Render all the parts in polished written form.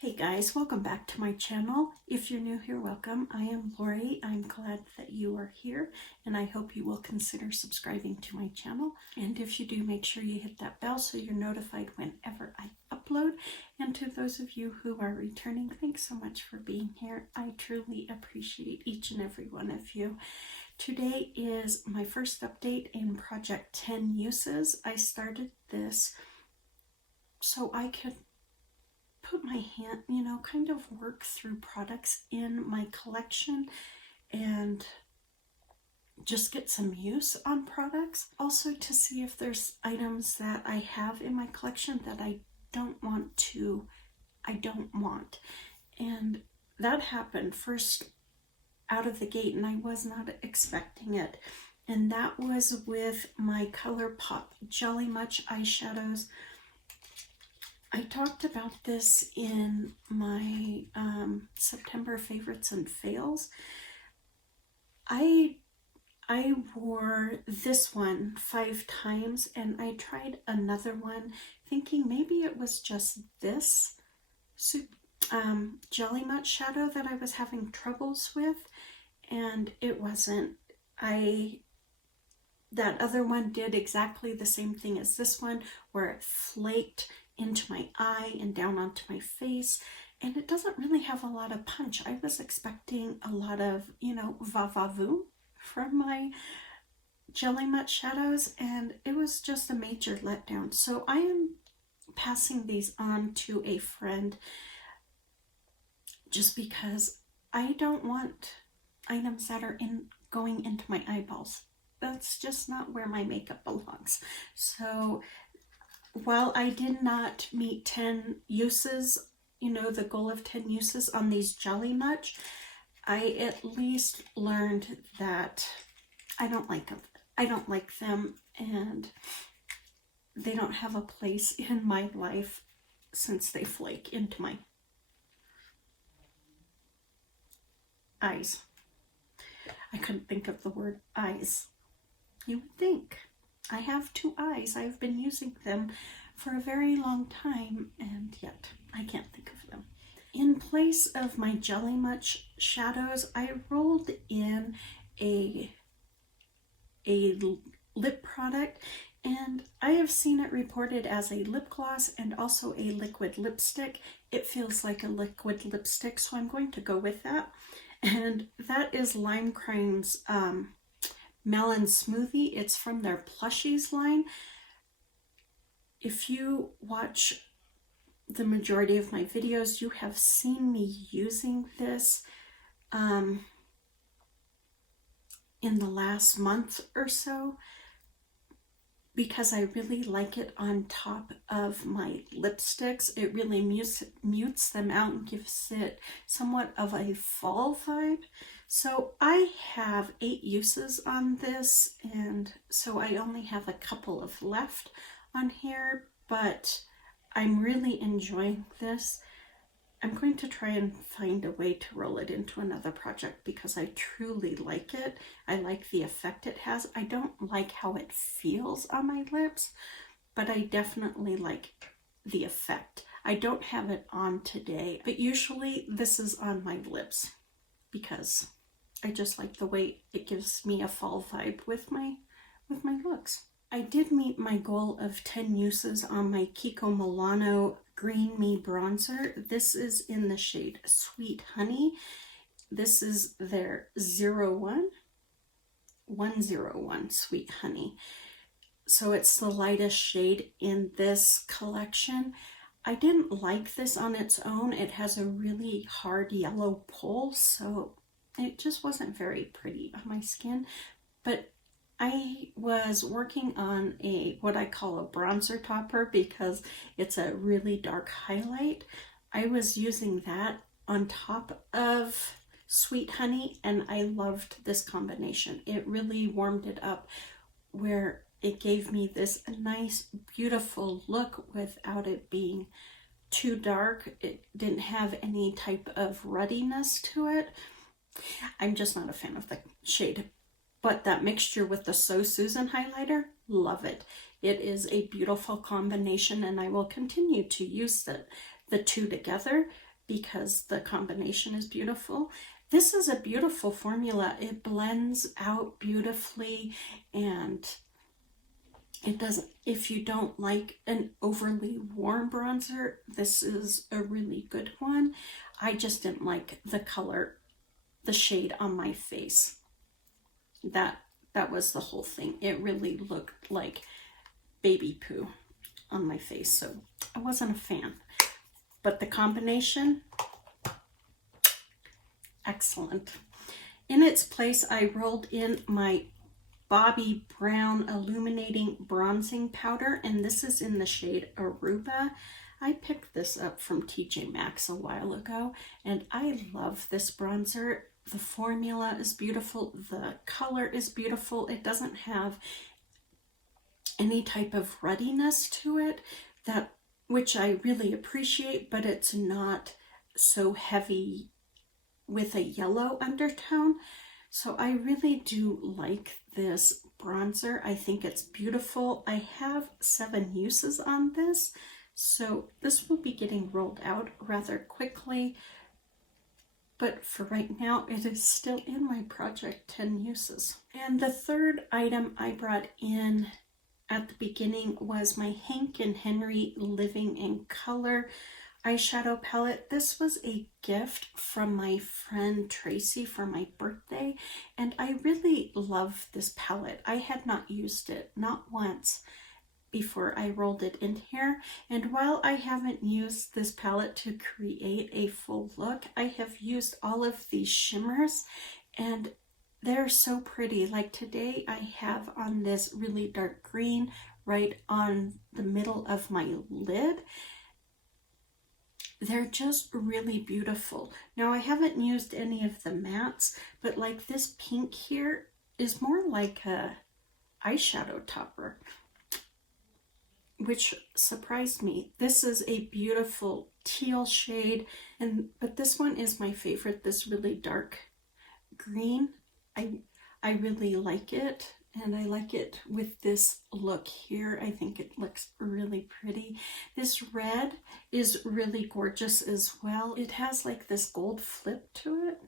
Hey guys, welcome back to my channel. If you're new here, welcome. I am Lori. I'm glad that you are here and I hope you will consider subscribing to my channel. And if you do, make sure you hit that bell so you're notified whenever I upload. And to those of you who are returning, thanks so much for being here. I truly appreciate each and every one of you. Today is my first update in Project 10 Uses. I started this so I could put my hand, kind of work through products in my collection and just get some use on products. Also to see if there's items that I have in my collection that I don't want. And that happened first out of the gate and I was not expecting it. And that was with my ColourPop Jelly Much eyeshadows. I talked about this in my September favorites and fails. I wore this one 5 times and I tried another one thinking maybe it was just this Jelly Much shadow that I was having troubles with, and it wasn't. That other one did exactly the same thing as this one, where it flaked into my eye and down onto my face, and it doesn't really have a lot of punch. I was expecting a lot of, va-va-voom from my Jelly Much shadows, and it was just a major letdown. So I am passing these on to a friend just because I don't want items that are going into my eyeballs. That's just not where my makeup belongs. So while I did not meet 10 uses, the goal of 10 uses on these Jelly Much, I at least learned that I don't like them. I don't like them, and they don't have a place in my life since they flake into my eyes. I couldn't think of the word eyes. You would think. I have 2 eyes. I've been using them for a very long time, and yet I can't think of them. In place of my Jelly Much shadows, I rolled in a lip product, and I have seen it reported as a lip gloss and also a liquid lipstick. It feels like a liquid lipstick, so I'm going to go with that. And that is Lime Crime's Melon Smoothie. It's from their Plushies line. If you watch the majority of my videos, you have seen me using this in the last month or so because I really like it on top of my lipsticks. It really mutes them out and gives it somewhat of a fall vibe. So I have 8 uses on this, and so I only have a couple of left on here, but I'm really enjoying this. I'm going to try and find a way to roll it into another project because I truly like it. I like the effect it has. I don't like how it feels on my lips, but I definitely like the effect. I don't have it on today, but usually this is on my lips because I just like the way it gives me a fall vibe with my looks. I did meet my goal of 10 uses on my Kiko Milano Green Me bronzer. This is in the shade Sweet Honey. This is their 101 Sweet Honey. So it's the lightest shade in this collection. I didn't like this on its own. It has a really hard yellow pull, so it just wasn't very pretty on my skin. But I was working on what I call a bronzer topper because it's a really dark highlight. I was using that on top of Sweet Honey, and I loved this combination. It really warmed it up where it gave me this nice, beautiful look without it being too dark. It didn't have any type of ruddiness to it. I'm just not a fan of the shade. But that mixture with the So Susan highlighter, love it. It is a beautiful combination, and I will continue to use the two together because the combination is beautiful. This is a beautiful formula. It blends out beautifully, and it doesn't, if you don't like an overly warm bronzer, this is a really good one. I just didn't like the color, the shade on my face. That was the whole thing. It really looked like baby poo on my face, so I wasn't a fan. But the combination, excellent. In its place, I rolled in my Bobbi Brown Illuminating Bronzing Powder, and this is in the shade Aruba. I picked this up from TJ Maxx a while ago, and I love this bronzer. The formula is beautiful. The color is beautiful. It doesn't have any type of ruddiness to it, which I really appreciate, but it's not so heavy with a yellow undertone. So I really do like this bronzer. I think it's beautiful. I have 7 uses on this, so this will be getting rolled out rather quickly. But for right now, it is still in my project 10 uses. And the third item I brought in at the beginning was my Hank and Henry Living in Color eyeshadow palette. This was a gift from my friend Tracy for my birthday, and I really love this palette. I had not used it, not once, before I rolled it in here. And while I haven't used this palette to create a full look, I have used all of these shimmers, and they're so pretty. Like today I have on this really dark green right on the middle of my lid. They're just really beautiful. Now I haven't used any of the mattes, but like this pink here is more like a eyeshadow topper, which surprised me. This is a beautiful teal shade, but this one is my favorite, this really dark green. I really like it, and I like it with this look here. I think it looks really pretty. This red is really gorgeous as well. It has like this gold flip to it.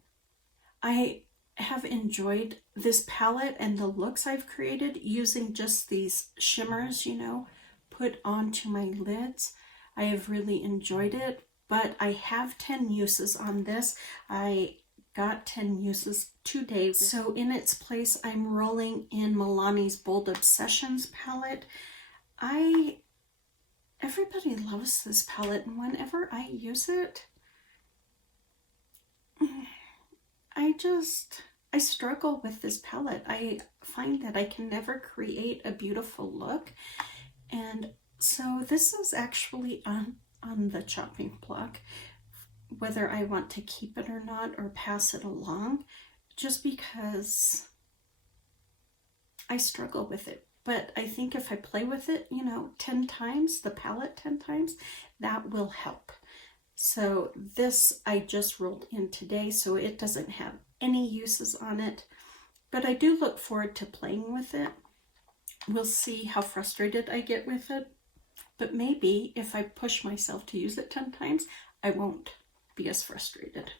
I have enjoyed this palette and the looks I've created using just these shimmers, you know, put onto my lids. I have really enjoyed it, but I have 10 uses on this. I got 10 uses today. So in its place, I'm rolling in Milani's Bold Obsessions palette. Everybody loves this palette, and whenever I use it, I struggle with this palette. I find that I can never create a beautiful look, and so this is actually on the chopping block, whether I want to keep it or not, or pass it along, just because I struggle with it. But I think if I play with it, you know, 10 times, the palette 10 times, that will help. So this I just rolled in today, so it doesn't have any uses on it, but I do look forward to playing with it. We'll see how frustrated I get with it, but maybe if I push myself to use it 10 times, I won't be as frustrated.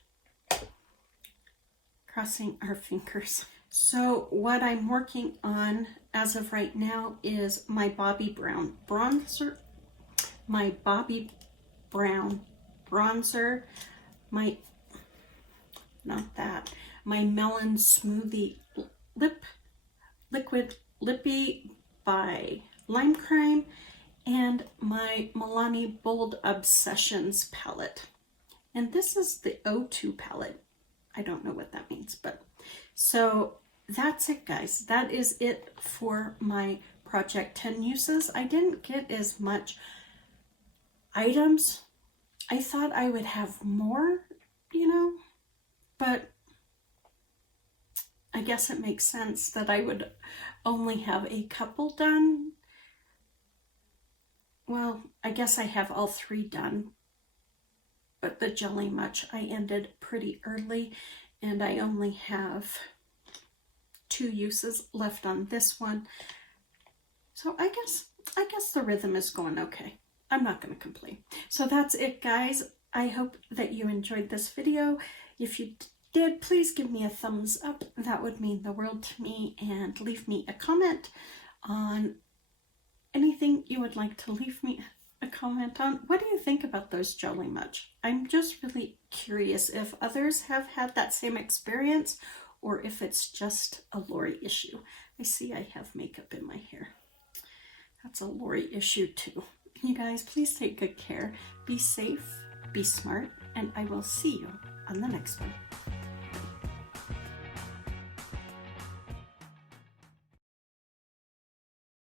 Crossing our fingers. So what I'm working on as of right now is my Bobbi Brown bronzer, my Bobbi Brown bronzer, my Melon Smoothie Liquid Lippy by Lime Crime, and my Milani Bold Obsessions palette. And this is the O2 palette. I don't know what that means, but so that's it, guys. That is it for my project 10 uses. I didn't get as much items. I thought I would have more, you know, but I guess it makes sense that I would only have a couple done. Well, I guess I have all 3 done, but the Jelly Much I ended pretty early, and I only have 2 uses left on this one. So I guess the rhythm is going okay. I'm not going to complain. So that's it, guys. I hope that you enjoyed this video. If you did, please give me a thumbs up. That would mean the world to me, and leave me a comment on anything you would like to leave me a comment on. What do you think about those jelly much? I'm just really curious if others have had that same experience or if it's just a Lori issue. I see I have makeup in my hair. That's a Lori issue too. You guys, please take good care. Be safe, be smart, and I will see you on the next one.